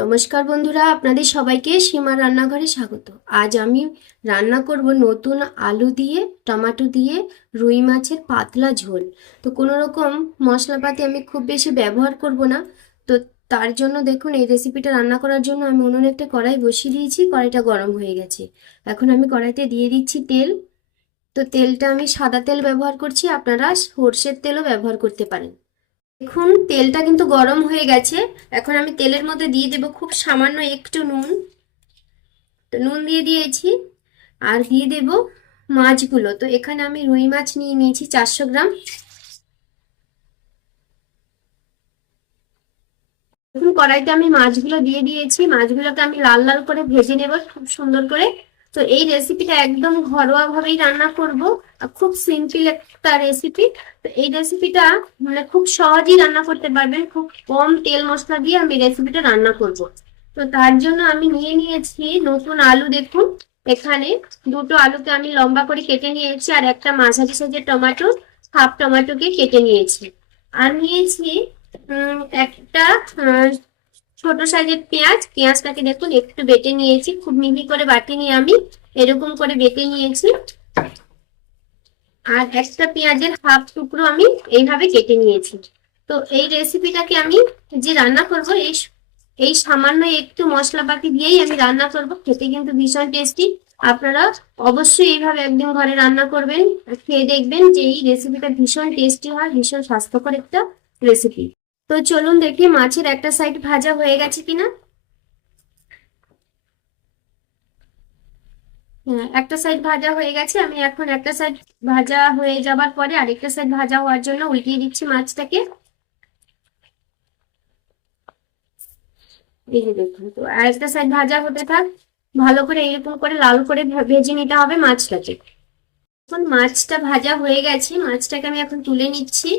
নমস্কার বন্ধুরা, আপনাদের সবাইকে সীমা রান্নাঘরে স্বাগত। আজ আমি রান্না করব নতুন আলু দিয়ে, টমাটো দিয়ে রুই মাছের পাতলা ঝোল। তো কোনো রকম মশলাপাতি আমি খুব বেশি ব্যবহার করব না। তো তার জন্য দেখুন, এই রেসিপিটা রান্না করার জন্য আমি উনুনে একটা কড়াই বসিয়ে দিয়েছি, কড়াইটা গরম হয়ে গেছে। এখন আমি কড়াইতে দিয়ে দিচ্ছি তেল। তো তেলটা আমি সাদা তেল ব্যবহার করছি, আপনারা সর্ষের তেলও ব্যবহার করতে পারেন। দেখুন, তেলটা কিন্তু গরম হয়ে গেছে। এখন আমি তেলের মধ্যে দিয়ে দেব খুব সামান্য একটু নুন। তো নুন দিয়ে দিয়েছি। আর দিয়ে দেব মাছগুলো। তো এখানে আমি রুই মাছ নিয়ে নিয়েছি চারশো গ্রাম। কড়াইতে আমি মাছগুলো দিয়ে দিয়েছি। মাছগুলোকে আমি লাল লাল করে ভেজে নেব খুব সুন্দর করে। তো এই রেসিপিটা একদম ঘরোয়া ভাবেই রান্না করব। খুব সিম্পল একটা রেসিপি তো এই রেসিপিটা মানে খুব সহজেই রান্না করতে পারবেন। খুব কম তেল মশলা দিয়ে আমি রেসিপিটা রান্না করব। তো তার জন্য আমি নিয়ে নিয়েছি নতুন আলু দেখুন। এখানে দুটো আলুকে আমি লম্বা করে কেটে নিয়েছি আর একটা মাঝারি সাইজের টমেটো হাফ টমেটোকে কেটে নিয়েছি। আর নিয়েছি একটা ছোট সাইজের পেঁয়াজ, পেঁয়াজটাকে দেখুন, একটু বেটে নিয়েছি, খুব মিহি করে বাটিনি আমি, এরকম করে বেটে নিয়েছি। আর একটা পেঁয়াজের হাফ টুকরো আমি এইভাবে কেটে নিয়েছি। তো এই রেসিপিটাকে আমি যে রান্না করব, এই এই সামান্য একটু মশলাপাতি দিয়েই আমি রান্না করব, খেতে কিন্তু ভীষণ টেস্টি আপনারা অবশ্যই এইভাবে একদিন ঘরে রান্না করবেন, খেয়ে দেখবেন যে এই রেসিপিটা ভীষণ টেস্টি হয়, ভীষণ স্বাস্থ্যকর একটা রেসিপি তো চলুন দেখি মাছের একটা সাইড ভাজা হয়ে গেছে কিনা। হ্যাঁ একটা সাইড ভাজা হয়ে গেছে, আমি এখন একটা সাইড ভাজা হয়ে যাবার পরে আরেকটা সাইড ভাজা হওয়ার জন্য উল্টিয়ে দিচ্ছি মাছটাকে। দেখুন তো সাইড ভাজা হতে থাক, ভালো করে এরকম করে লাল করে ভেজে নিতে হবে মাছটাকে। এখন মাছটা ভাজা হয়ে গেছে, মাছটাকে আমি এখন তুলে নিচ্ছি।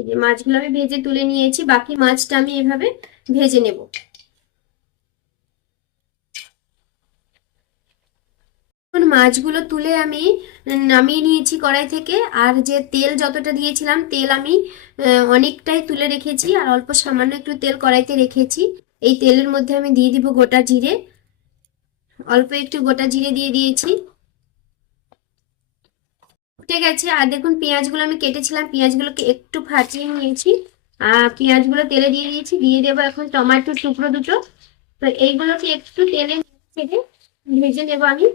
এই যে মাছগুলো আমি ভেজে তুলে নিয়েছি, বাকি মাছটা আমি এভাবে ভেজে নেব। এখন মাছগুলো তুলে আমি নামিয়ে নিয়েছি কড়াই থেকে, আর যে তেল যতটা দিয়েছিলাম, তেল আমি অনেকটাই তুলে রেখেছি, আর অল্প সামান্য একটু তেল কড়াইতে রেখেছি। এই তেলের মধ্যে আমি দিয়ে দিব গোটা জিরে, অল্প একটু গোটা জিরে দিয়ে দিয়েছি। ফুটে গেছে। আর দেখুন, পেঁয়াজগুলো আমি কেটেছিলাম। পেঁয়াজগুলোকে একটু ফাটিয়ে নিয়েছি। আর পেঁয়াজগুলো তেলে দিয়ে দিয়েছি। দিয়ে দেবো এখন টমেটোর টুকরো দুটো। তো এইগুলোকে একটু তেলে ছেড়ে ভেজে নেব আমি।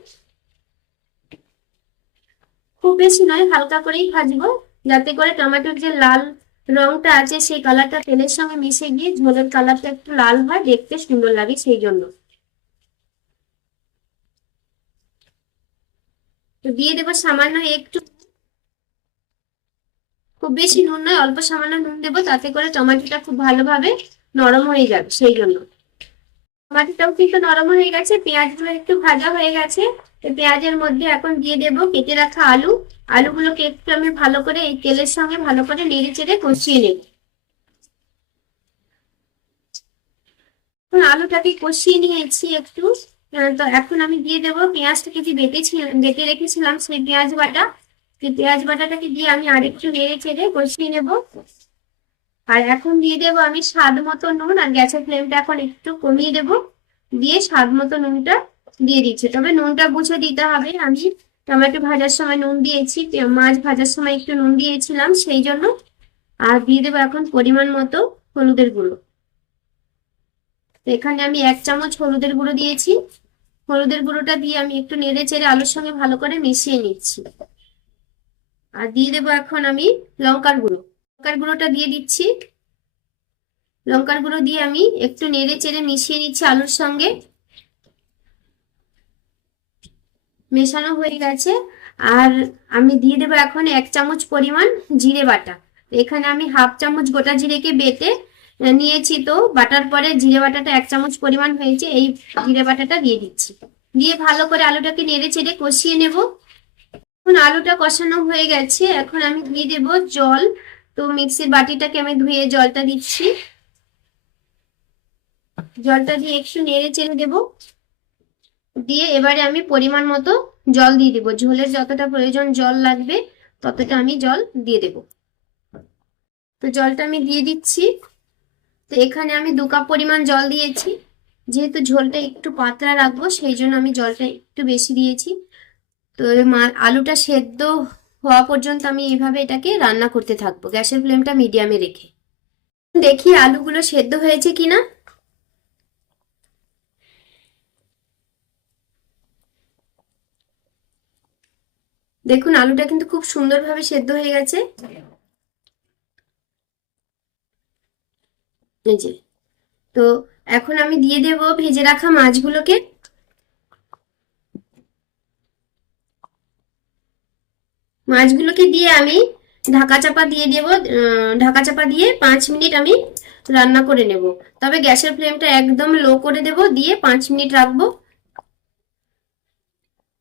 খুব বেশি নয়, হালকা করেই ভাজবো। যাতে করে টমেটোর যে লাল রংটা আছে, সেই কালারটা তেলের সঙ্গে মিশে গিয়ে ঝোলের কালারটা একটু লাল হয়, দেখতে সুন্দর লাগে সেই জন্য। তো দিয়ে দেবো সামান্য একটু খুব বেশি নুন নয়, অল্প সামান্য নুন দেবো, তাতে করে টমেটোটা খুব ভালোভাবে নরম হয়ে যাবে সেই জন্য টমেটোটাও কিন্তু নরম হয়ে গেছে, পেঁয়াজগুলো একটু ভাজা হয়ে গেছে। পেঁয়াজের মধ্যে এখন দিয়ে দেবো কেটে রাখা আলু। আলুগুলোকে একটু আমি ভালো করে এই তেলের সঙ্গে ভালো করে নেড়ে চেড়ে কষিয়ে নেব। এখন আলুটাকে কষিয়ে নিয়েছি একটু। তো এখন আমি দিয়ে দেবো পেঁয়াজটাকে যে বেটেছিলাম বেটে রেখেছিলাম সেই পেঁয়াজ বাটা। পেঁয়াজ বাটাটাকে দিয়ে আমি আরেকটু নেড়ে চেড়ে কষিয়ে নেব? আর এখন দিয়ে দেবো আমি স্বাদ মতো নুন, আর গ্যাসের ফ্লেমটা এখন একটু কমিয়ে দেব। দিয়ে স্বাদ মতো নুনটা দিয়ে দিচ্ছি। তবে নুনটা বুঝে দিতে হবে। আমি টমেটো ভাজার সময় নুন দিয়েছি মাছ ভাজার সময় একটু নুন দিয়েছিলাম, সেই জন্য। আর দিয়ে দেবো এখন পরিমাণ মতো হলুদের গুঁড়ো। তো এখানে আমি এক চামচ হলুদের গুঁড়ো দিয়েছি। হলুদের গুঁড়োটা দিয়ে আমি একটু নেড়ে চেড়ে আলুর সঙ্গে ভালো করে মিশিয়ে নিচ্ছি। আর দিয়ে দেবো এখন আমি লঙ্কার গুঁড়ো। লঙ্কার গুঁড়োটা দিয়ে দিচ্ছি। লঙ্কার গুঁড়ো দিয়ে আমি একটু নেড়ে চেড়ে মিশিয়ে নিচ্ছি আলুর সঙ্গে। মেশানো হয়ে গেছে। আর আমি দিয়ে দেবো এখন এক চামচ পরিমাণ জিরে বাটা। এখানে আমি হাফ চামচ গোটা জিরেকে বেটে নিয়েছি তো, বাটার পরে জিরে বাটাটা এক চামচ পরিমাণ হয়েছে, এই জিরে বাটাটা দিয়ে দিচ্ছি। দিয়ে ভালো করে আলুটাকে নেড়ে চেড়ে কষিয়ে নেব। এখন আলুটা কষানো হয়ে গেছে। এখন আমি দিয়ে দেব জল। তো মিক্সির বাটিটাকে আমি ধুয়ে জলটা দিচ্ছি। জলটা দিয়ে একটু নেড়ে চেড়ে দেবো। দিয়ে এবারে আমি পরিমাণ মতো জল দিয়ে দেবো। ঝোলের যতটা প্রয়োজন জল লাগবে, ততটা আমি জল দিয়ে দেবো। তো জলটা আমি দিয়ে দিচ্ছি। তো এখানে আমি দু কাপ পরিমাণ জল দিয়েছি। যেহেতু ঝোলটা একটু পাতলা রাখব, সেই জন্য আমি জলটা একটু বেশি দিয়েছি। তো আলুটা সেদ্ধ হওয়া পর্যন্ত আমি এইভাবে এটাকে রান্না করতে থাকব। গ্যাসের ফ্লেমটা মিডিয়ামে রেখে। দেখি আলুগুলো সেদ্ধ হয়েছে কিনা। দেখুন, আলুটা কিন্তু খুব সুন্দরভাবে সেদ্ধ হয়ে গেছে। তো এখন আমি দিয়ে দেব ভেজে রাখা মাছগুলোকে। মাছগুলোকে দিয়ে আমি ঢাকা চাপা দিয়ে দেব ঢাকা চাপা দিয়ে পাঁচ মিনিট আমি রান্না করে নেব। তবে গ্যাসের ফ্লেমটা একদম লো করে দেব, দিয়ে পাঁচ মিনিট রাখব।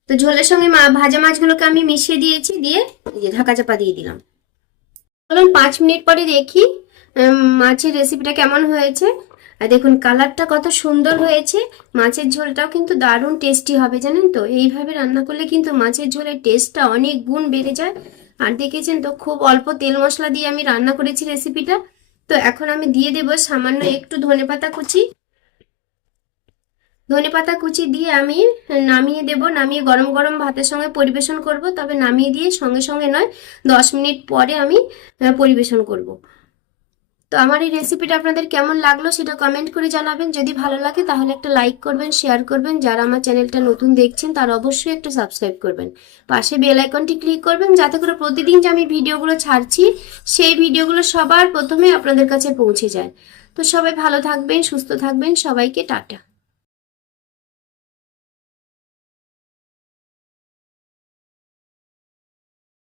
তো ঝোলের সঙ্গে ভাজা মাছগুলোকে আমি মিশিয়ে দিয়েছি, দিয়ে যে ঢাকা চাপা দিয়ে দিলাম। চলুন পাঁচ মিনিট পরে দেখি মাছের রেসিপিটা কেমন হয়েছে। আর দেখুন কালারটা কত সুন্দর হয়েছে। মাছের ঝোলটাও কিন্তু দারুণ টেস্টি হবে, জানেন তো? এইভাবে রান্না করলে কিন্তু মাছের ঝোলের টেস্টটা অনেক গুণ বেড়ে যায়। আর দেখেছেন তো, খুব অল্প তেল মশলা দিয়ে আমি রান্না করেছি রেসিপিটা তো এখন আমি দিয়ে দেবো সামান্য একটু ধনেপাতা কুচি। ধনেপাতা কুচি দিয়ে আমি নামিয়ে দেব, নামিয়ে গরম গরম ভাতের সঙ্গে পরিবেশন করব। তবে নামিয়ে দিয়ে সঙ্গে সঙ্গে নয়, দশ মিনিট পরে আমি পরিবেশন করব। তো আমার এই রেসিপিটা আপনাদের কেমন লাগল সেটা কমেন্ট করে জানাবেন। যদি ভালো লাগে তাহলে একটা লাইক করবেন শেয়ার করবেন। যারা আমার চ্যানেলটা নতুন দেখছেন তারা অবশ্যই একটা সাবস্ক্রাইব করবেন। পাশে বেল আইকনটি ক্লিক করবেন যাতে করে প্রতিদিন যে আমি ভিডিওগুলো ছাড়ছি, সেই ভিডিওগুলো সবার প্রথমে আপনাদের কাছে পৌঁছে যায়। তো সবাই ভালো থাকবেন, সুস্থ থাকবেন। সবাইকে টাটা।